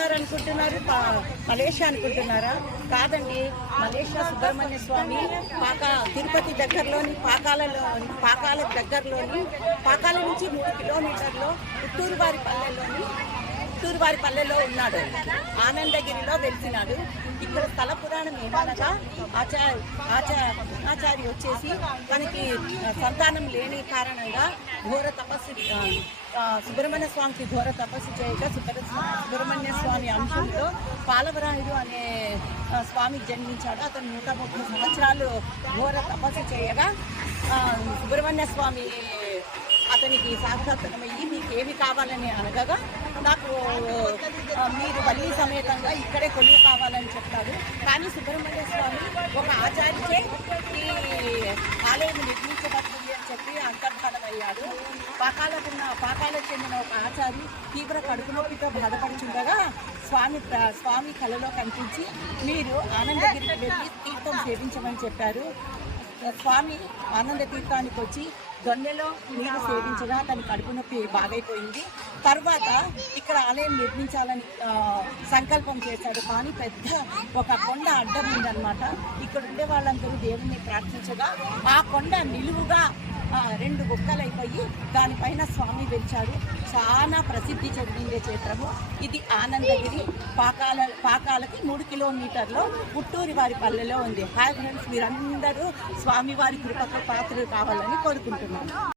ఎక్కడున్నారు అనుకుంటున్నారు? మలేషియా అనుకుంటున్నారా? కాదండి, మలేషియా సుబ్రహ్మణ్య స్వామి తిరుపతి దగ్గరలోని పాకాల దగ్గరలోని పాకాల నుంచి 3 కిలోమీటర్లో పుత్తూరు వారి పల్లెలో ఉన్నాడు. ఆనందగిరిలో వెలిసినాడు. ఇక్కడ స్థల పురాణం ఏమనగా ఆచార్య వచ్చేసి తనకి సంతానం లేని కారణంగా ఘోర తపస్సు సుబ్రహ్మణ్య స్వామికి ఘోర తపస్సు చేయగా సుబ్రహ్మణ్య స్వామి అంశంతో పాలవరాయుడు అనే స్వామికి జన్మించాడు. అతను 130 సంవత్సరాలు ఘోర తపస్సు చేయగా సుబ్రహ్మణ్య స్వామి అతనికి సాక్షాత్కారమయ్యి మీకు ఏమి కావాలని అనగా నాకు మీరు బలి సమేతంగా ఇక్కడే కొలువు కావాలని చెప్తాడు. కానీ సుబ్రహ్మణ్య స్వామి ఒక ఆచార్యే ఈ ఆలయం నిర్మించబడుతుంది అని చెప్పి అంతర్ధానమయ్యాడు. పాకాలకు చెందిన ఒక ఆచారి తీవ్ర కడుపు నొప్పితో బాధపడుతుండగా స్వామి కలలో కనిపించి మీరు ఆనందగిరికి వెళ్ళి తీర్థం సేవించమని చెప్పారు. స్వామి ఆనంద తీర్థానికి వచ్చి దొన్నెలో నీరు సేవించగా తన కడుపు నొప్పి బాగైపోయింది. తర్వాత ఇక్కడ ఆలయం నిర్మించాలని సంకల్పం చేశాడు. కానీ పెద్ద ఒక కొండ అడ్డం ఉందన్నమాట. ఇక్కడ ఉండే వాళ్ళందరూ దేవుణ్ణి ప్రార్థించగా ఆ కొండ నిలువుగా 2 గుక్కలైపోయి దానిపైన స్వామి వెలిచాడు. చాలా ప్రసిద్ధి చెందిందే క్షేత్రము ఇది. ఆనందగిరి పాకాలకి 3 కిలోమీటర్లో పుత్తూరు వారి పల్లెలో ఉంది. హాయ్ ఫ్రెండ్స్, మీరందరూ స్వామివారి కృపకు పాత్రలు కావాలని కోరుకుంటున్నాను.